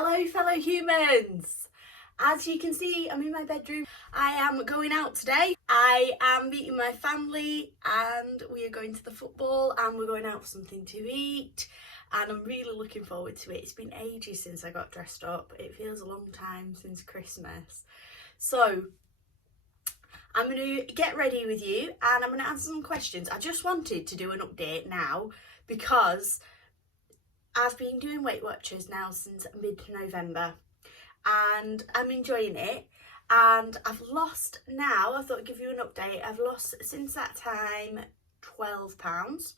Hello fellow humans! As you can see, I'm in my bedroom. I am going out today. I am meeting my family and we are going to the football and we're going out for something to eat, and I'm really looking forward to it. It's been ages since I got dressed up. It feels a long time since Christmas. So I'm going to get ready with you and I'm going to answer some questions. I just wanted to do an update now because I've been doing Weight Watchers now since mid-November and I'm enjoying it, and I've lost now, I thought I'd give you an update, I've lost since that time 12 pounds,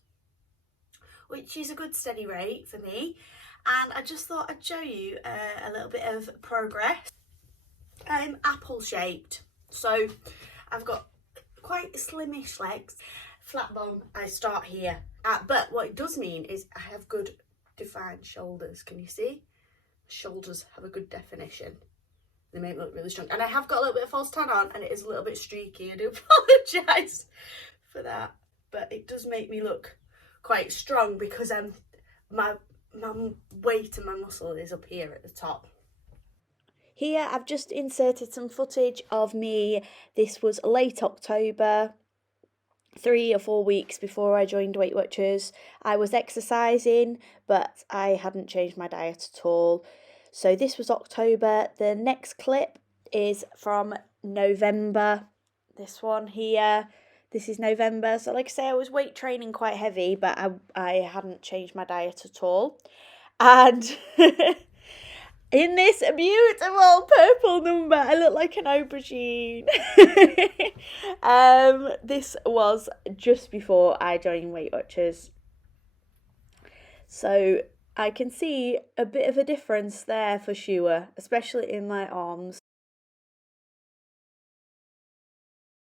which is a good steady rate for me, and I just thought I'd show you a little bit of progress. I'm apple shaped, so I've got quite slimmish legs, flat bum. I start here, but what it does mean is I have good defined shoulders. Can you see? Shoulders have a good definition. They make me look really strong, and I have got a little bit of false tan on and it is a little bit streaky. I do apologise for that, but it does make me look quite strong because my weight and my muscle is up here at the top. Here I've just inserted some footage of me. This was late October, 3 or 4 weeks before I joined Weight Watchers. I was exercising, but I hadn't changed my diet at all. So this was October. The next clip is from November. This one here. This is November. So like I say, I was weight training quite heavy, but I hadn't changed my diet at all. And in this beautiful purple number, I look like an aubergine. This was just before I joined Weight Watchers. So I can see a bit of a difference there for sure, especially in my arms.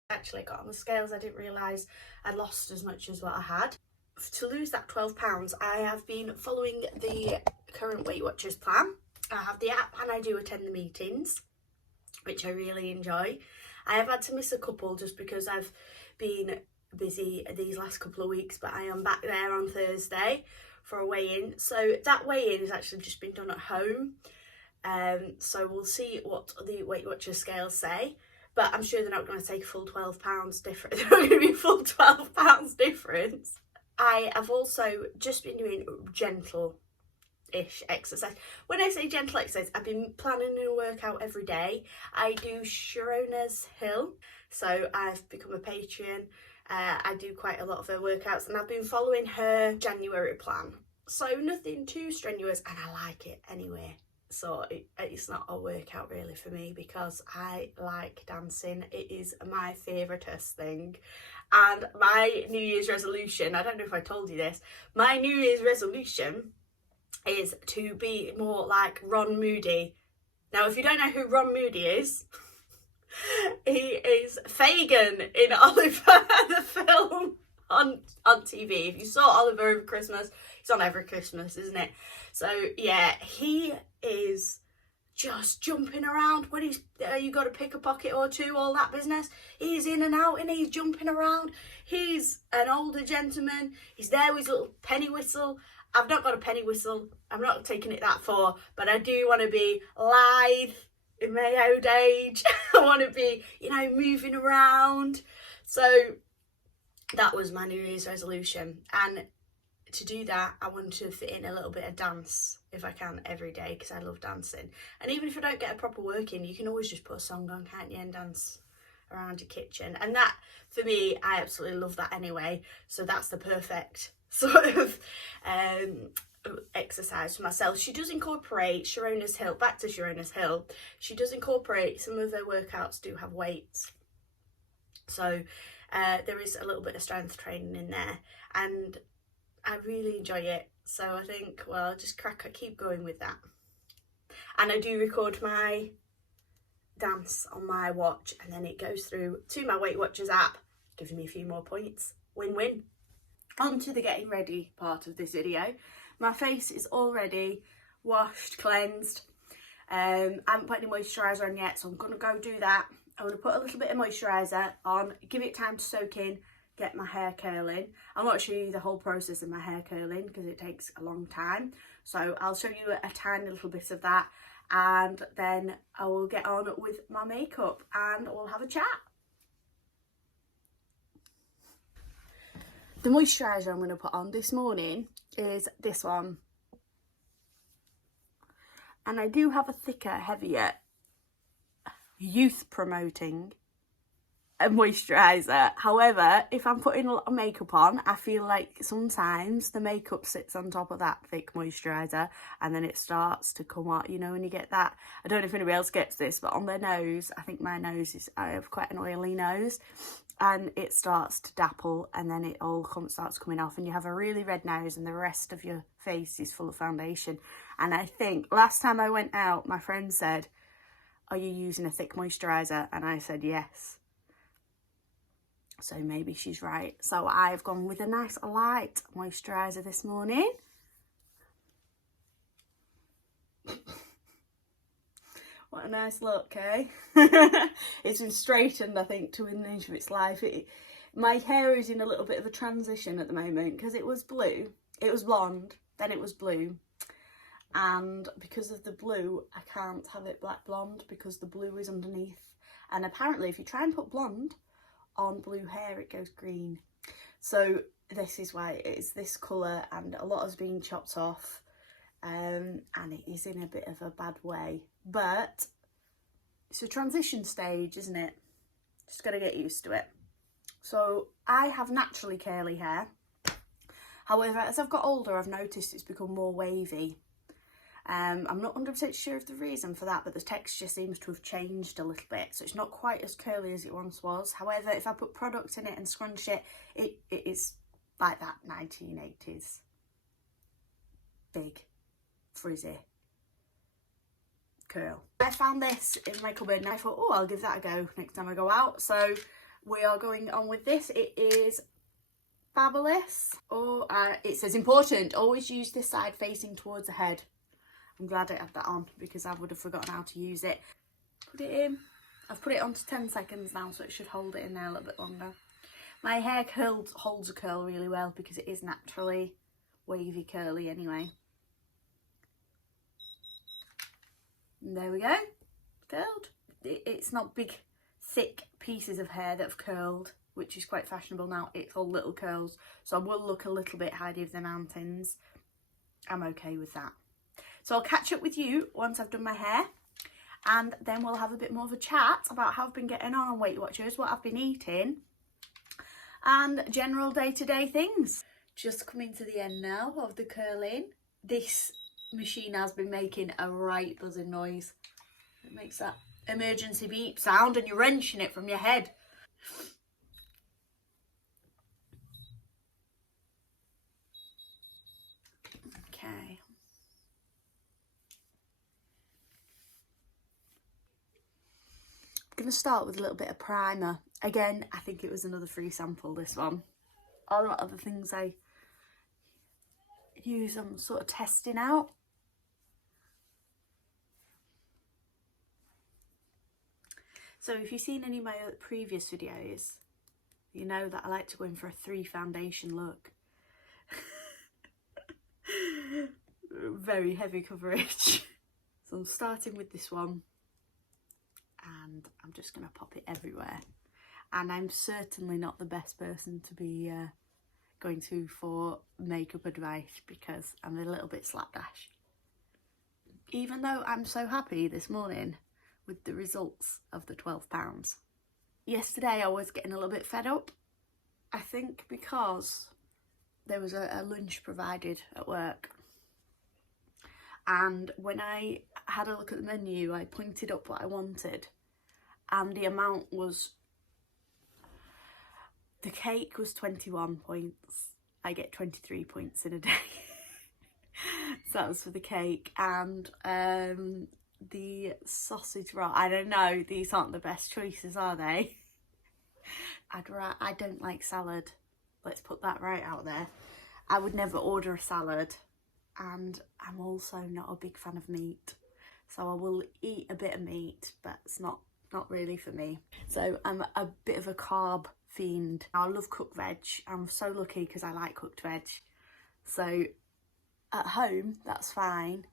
Actually got on the scales, I didn't realise I lost as much as what I had. To lose that 12 pounds, I have been following the current Weight Watchers plan. I have the app and I do attend the meetings, which I really enjoy. I have had to miss a couple just because I've been busy these last couple of weeks, but I am back there on Thursday for a weigh-in. So that weigh-in has actually just been done at home. So we'll see what the Weight Watchers scales say, but I'm sure they're not going to take a full 12 pounds difference. They're not going to be a full 12 pounds difference. I have also just been doing gentle-ish exercise. When I say gentle exercise, I've been planning a workout every day. I do Sheronas Hill, so I've become a patron. I do quite a lot of her workouts and I've been following her January plan, so nothing too strenuous, and I like it anyway. So it's not a workout really for me because I like dancing. It is my favouriteest thing. And my New Year's resolution, I don't know if I told you this, my New Year's resolution is to be more like Ron Moody. Now, if you don't know who Ron Moody is, he is Fagin in Oliver the film on TV. If you saw Oliver over Christmas, it's on every Christmas, isn't it? So yeah, he is just jumping around when he's you got to pick a pocket or two, all that business. He's in and out and he's jumping around. He's an older gentleman. He's there with his little penny whistle. I've not got a penny whistle. I'm not taking it that far, but I do want to be lithe in my old age. I want to be, moving around. So that was my New Year's resolution, and to do that I want to fit in a little bit of dance if I can every day, because I love dancing. And even if I don't get a proper work in, you can always just put a song on, can't you, and dance around your kitchen. And that, for me, I absolutely love that anyway. So that's the perfect sort of exercise for myself. She does incorporate Sheronas Hill, back to Sheronas Hill, she does incorporate some of her workouts do have weights. So there is a little bit of strength training in there and I really enjoy it. So I think, well, I'll just keep going with that. And I do record my dance on my watch and then it goes through to my Weight Watchers app, giving me a few more points. Win-win. On to the getting ready part of this video. My face is already washed, cleansed. I haven't put any moisturiser on yet, so I'm going to go do that. I'm going to put a little bit of moisturiser on, give it time to soak in, get my hair curling. I'll not show you the whole process of my hair curling because it takes a long time. So I'll show you a tiny little bit of that, and then I will get on with my makeup and we'll have a chat. The moisturiser I'm going to put on this morning is this one. And I do have a thicker, heavier, youth promoting a moisturiser. However, if I'm putting a lot of makeup on, I feel like sometimes the makeup sits on top of that thick moisturiser and then it starts to come out, you know, when you get that, I don't know if anybody else gets this, but on their nose, I think my nose is, I have quite an oily nose, and it starts to dapple and then it all starts coming off and you have a really red nose and the rest of your face is full of foundation. And I think last time I went out, my friend said, "Are you using a thick moisturiser?" And I said yes. So maybe she's right. So I've gone with a nice light moisturiser this morning. What a nice look, eh? It's been straightened, I think, to an inch of its life. My hair is in a little bit of a transition at the moment because it was blue. It was blonde, then it was blue. And because of the blue, I can't have it black blonde because the blue is underneath. And apparently if you try and put blonde on blue hair, it goes green. So this is why it is this colour, and a lot has been chopped off, and it is in a bit of a bad way. But it's a transition stage, isn't it? Just got to get used to it. So I have naturally curly hair. However, as I've got older, I've noticed it's become more wavy. I'm not 100% sure of the reason for that, but the texture seems to have changed a little bit, so it's not quite as curly as it once was. However, if I put product in it and scrunch it, it is like that 1980s big frizzy curl. I found this in my cupboard and I thought, oh, I'll give that a go next time I go out. So we are going on with this. It is fabulous. Oh, it says important, always use this side facing towards the head. I'm glad I had that on because I would have forgotten how to use it. Put it in. I've put it on to 10 seconds now, so it should hold it in there a little bit longer. My hair holds a curl really well because it is naturally wavy curly anyway. And there we go. Curled. It's not big, thick pieces of hair that have curled, which is quite fashionable now. It's all little curls. So I will look a little bit Heidi of the Mountains. I'm okay with that. So I'll catch up with you once I've done my hair, and then we'll have a bit more of a chat about how I've been getting on Weight Watchers, what I've been eating, and general day-to-day things. Just coming to the end now of the curling. This machine has been making a right buzzing noise. It makes that emergency beep sound and you're wrenching it from your head. Okay. I'm going to start with a little bit of primer. Again, I think it was another free sample, this one. A lot of the things I use, I'm sort of testing out. So if you've seen any of my previous videos, you know that I like to go in for a 3 foundation look. Very heavy coverage. So I'm starting with this one. And I'm just going to pop it everywhere. And I'm certainly not the best person to be going to for makeup advice because I'm a little bit slapdash. Even though I'm so happy this morning with the results of the £12. Yesterday I was getting a little bit fed up. I think because there was a lunch provided at work. And when I had a look at the menu, I pointed up what I wanted. And the amount was, the cake was 21 points. I get 23 points in a day. So that was for the cake. And the sausage roll, I don't know, these aren't the best choices, are they? I don't like salad. Let's put that right out there. I would never order a salad. And I'm also not a big fan of meat. So I will eat a bit of meat, but it's not really for me. So I'm a bit of a carb fiend. I love cooked veg. I'm so lucky because I like cooked veg. So at home, that's fine.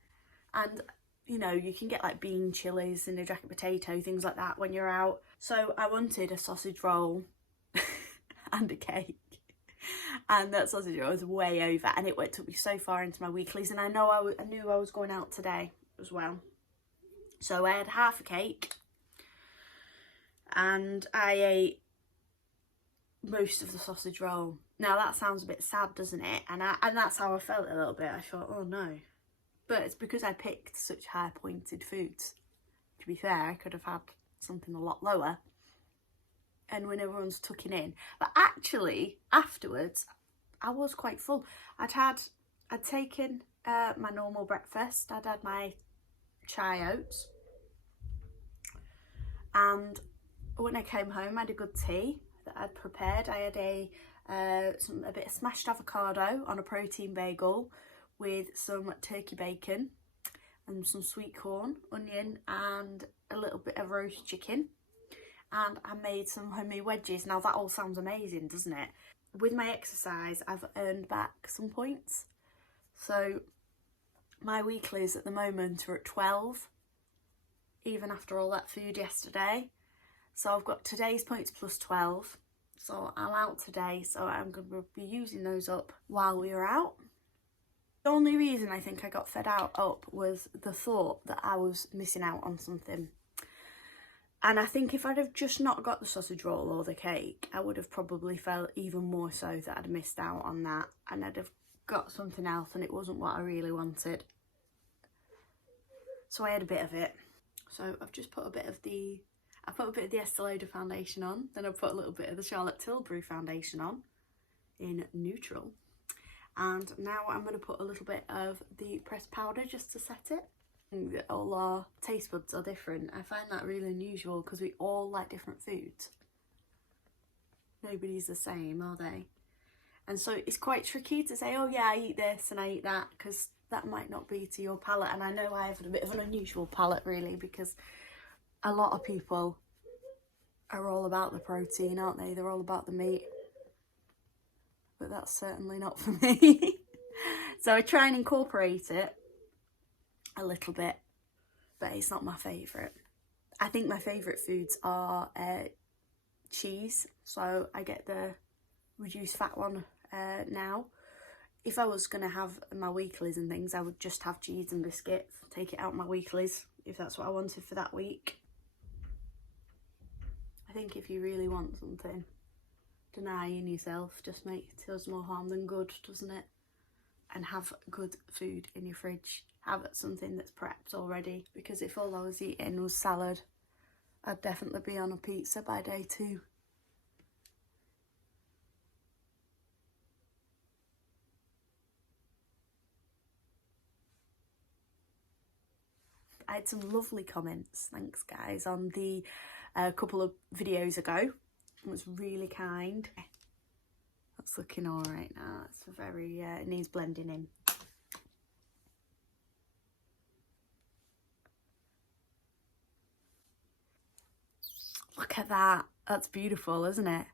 And you know, you can get like bean chilies and a jacket potato, things like that when you're out. So I wanted a sausage roll and a cake. And that sausage roll was way over, and it took me so far into my weeklies. And I knew I was going out today as well. So I had half a cake and I ate most of the sausage roll. Now that sounds a bit sad, doesn't it? And that's how I felt a little bit. I thought, oh no. But it's because I picked such high pointed foods. To be fair, I could have had something a lot lower. And when everyone's tucking in. But actually, afterwards, I was quite full. I'd taken my normal breakfast. I'd had my chai oats. And when I came home, I had a good tea that I'd prepared. I had a bit of smashed avocado on a protein bagel with some turkey bacon and some sweet corn, onion, and a little bit of roast chicken. And I made some homemade wedges. Now that all sounds amazing, doesn't it? With my exercise, I've earned back some points. So my weeklies at the moment are at 12, even after all that food yesterday. So I've got today's points plus 12. So I'm out today, so I'm going to be using those up while we are out. The only reason I think I got fed up was the thought that I was missing out on something. And I think if I'd have just not got the sausage roll or the cake, I would have probably felt even more so that I'd missed out on that. And I'd have got something else and it wasn't what I really wanted. So I had a bit of it. So I've just put a bit of the Estee Lauder foundation on. Then I put a little bit of the Charlotte Tilbury foundation on in neutral. And now I'm going to put a little bit of the pressed powder just to set it. All our taste buds are different. I find that really unusual because we all like different foods. Nobody's the same, are they? And so it's quite tricky to say, oh yeah, I eat this and I eat that, because that might not be to your palate. And I know I have a bit of an unusual palate really, because a lot of people are all about the protein, aren't they? They're all about the meat. But that's certainly not for me. So I try and incorporate it a little bit, but it's not my favourite. I think my favourite foods are cheese, so I get the reduced fat one now. If I was going to have my weeklies and things, I would just have cheese and biscuits, take it out my weeklies if that's what I wanted for that week. I think if you really want something, denying yourself just does more harm than good, doesn't it? And have good food in your fridge. Have something that's prepped already, because if all I was eating was salad, I'd definitely be on a pizza by day 2. I had some lovely comments, thanks guys, on the couple of videos ago. It was really kind. That's looking all right now. It's very, it needs blending in. Look at that. That's beautiful, isn't it?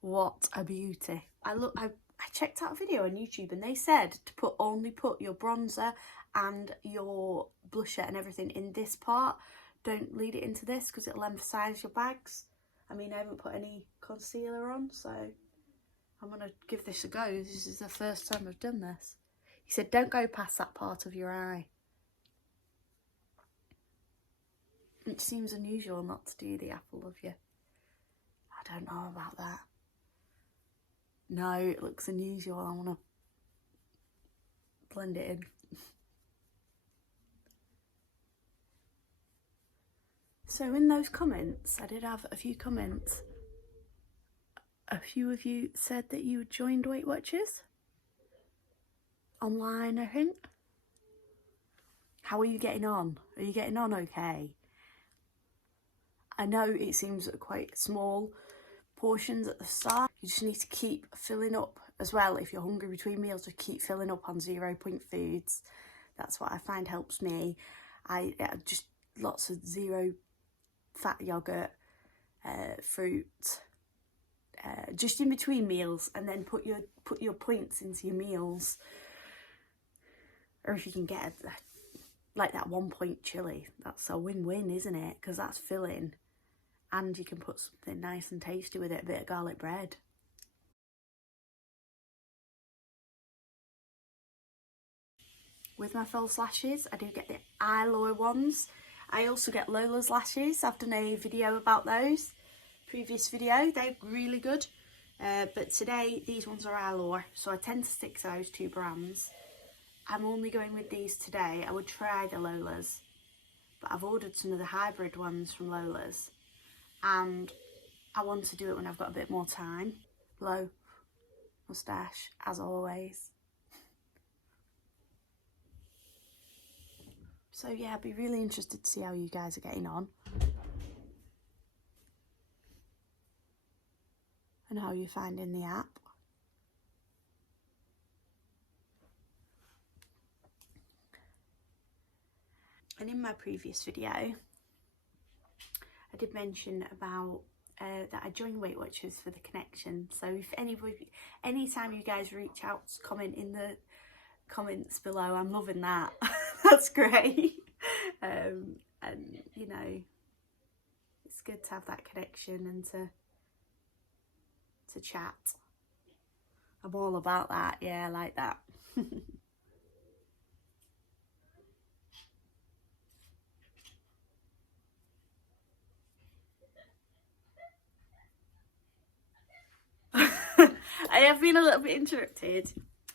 What a beauty. I checked out a video on YouTube and they said to only put your bronzer and your blusher and everything in this part. Don't lead it into this because it'll emphasise your bags. I mean, I haven't put any concealer on, so I'm going to give this a go. This is the first time I've done this. He said don't go past that part of your eye. It seems unusual not to do the apple of your... I don't know about that. No, it looks unusual. I want to blend it in. So in those comments, I did have a few comments. A few of you said that you joined Weight Watchers. Online, I think. How are you getting on? Are you getting on okay? I know it seems quite small portions at the start. You just need to keep filling up as well. If you're hungry between meals, just keep filling up on 0-point foods. That's what I find helps me. I just lots of 0 fat yogurt, fruit, just in between meals, and then put your points into your meals. Or if you can get like that 1 point chili, that's a win-win, isn't it? Because that's filling, and you can put something nice and tasty with it, a bit of garlic bread. With my false lashes, I do get the eyelure ones. I also get Lola's lashes. I've done a video about those. Previous video, they're really good. But today, these ones are eyelure, so I tend to stick to those 2 brands. I'm only going with these today. I would try the Lola's, but I've ordered some of the hybrid ones from Lola's, and I want to do it when I've got a bit more time. Low moustache, as always. So yeah, I'd be really interested to see how you guys are getting on. And how you're finding the app. And in my previous video, I did mention about that I joined Weight Watchers for the connection. So if anytime you guys reach out, comment in the comments below. I'm loving that. That's great. And you know, it's good to have that connection and to chat. I'm all about that. Yeah, I like that. I have been a little bit interrupted,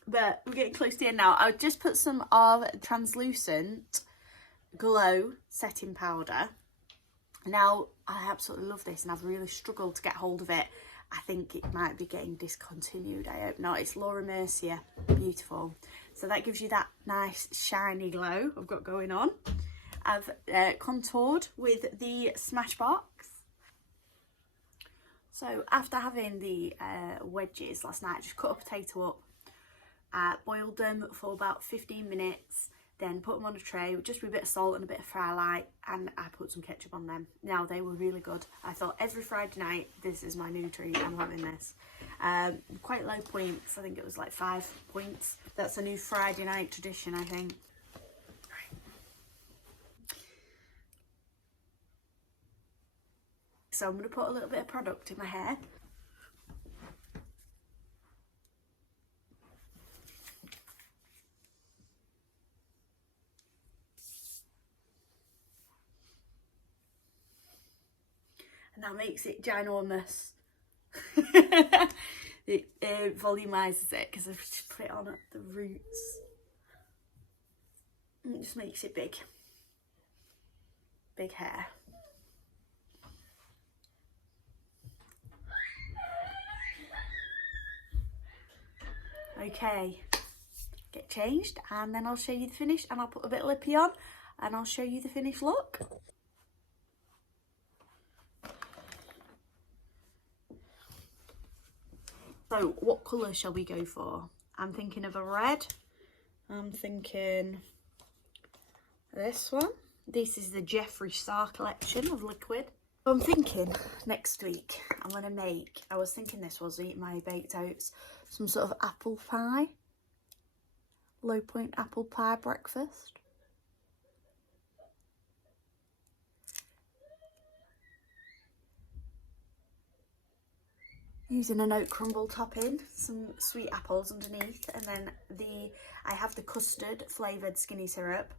but we're getting close to the end now. I'll just put some of translucent glow setting powder. Now, I absolutely love this, and I've really struggled to get hold of it. I think it might be getting discontinued. I hope not. It's Laura Mercier. Beautiful. So that gives you that nice shiny glow I've got going on. I've contoured with the Smashbox. So after having the wedges last night, I just cut a potato up, boiled them for about 15 minutes, then put them on a tray just with a bit of salt and a bit of fry light, and I put some ketchup on them. Now, they were really good. I thought every Friday night, this is my new treat. I'm having this. Quite low points. I think it was like 5 points. That's a new Friday night tradition, I think. So I'm going to put a little bit of product in my hair. And that makes it ginormous. It volumizes it because I've just put it on at the roots. And it just makes it big. Big hair. Okay, get changed, and then I'll show you the finish, and I'll put a bit of lippy on, and I'll show you the finished look. So what colour shall we go for? I'm thinking of a red. I'm thinking this one. This is the Jeffree Star collection of liquid. I'm thinking next week I'm going to make, I was thinking this was eating my baked oats, some sort of apple pie, low point apple pie breakfast. Using an oat crumble topping, some sweet apples underneath, and then I have the custard flavoured skinny syrup,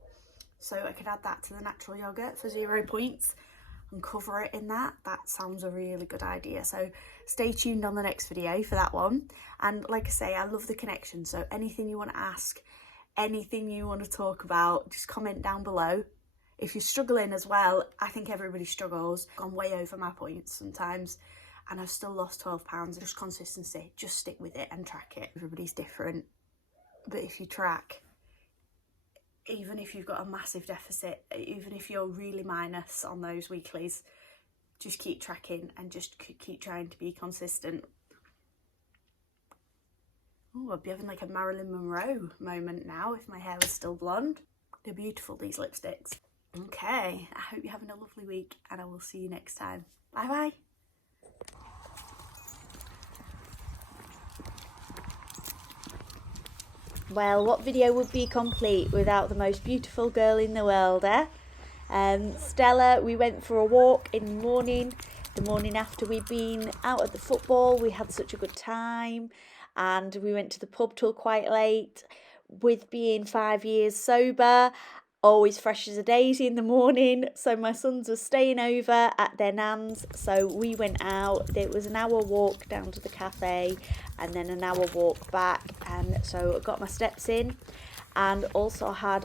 so I could add that to the natural yoghurt for 0 points and cover it in that. That sounds a really good idea, so stay tuned on the next video for that one. And like I say, I love the connection, so anything you want to ask, anything you want to talk about, just comment down below. If you're struggling as well, I think everybody struggles. I've gone way over my points sometimes, and I've still lost 12 pounds. Just consistency, just stick with it and track it. Everybody's different, but if you track, even if you've got a massive deficit, even if you're really minus on those weeklies, just keep tracking and just keep trying to be consistent. Oh, I'd be having like a Marilyn Monroe moment now if my hair was still blonde. They're beautiful, these lipsticks. Okay, I hope you're having a lovely week, and I will see you next time. Bye bye. Well, what video would be complete without the most beautiful girl in the world, eh? Stella, we went for a walk in the morning after we'd been out at the football. We had such a good time and we went to the pub till quite late. With being 5 years sober, always fresh as a daisy in the morning, so my sons were staying over at their nan's, so we went out. It was an hour walk down to the cafe and then an hour walk back, and so I got my steps in and also had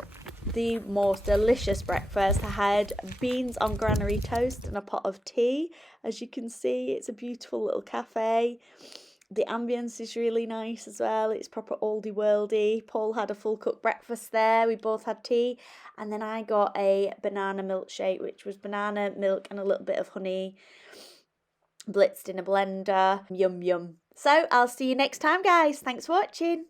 the most delicious breakfast. I had beans on granary toast and a pot of tea. As you can see, it's a beautiful little cafe. The ambience is really nice as well. It's proper oldie worldy. Paul had a full cooked breakfast there. We both had tea. And then I got a banana milkshake, which was banana, milk and a little bit of honey blitzed in a blender. Yum, yum. So I'll see you next time, guys. Thanks for watching.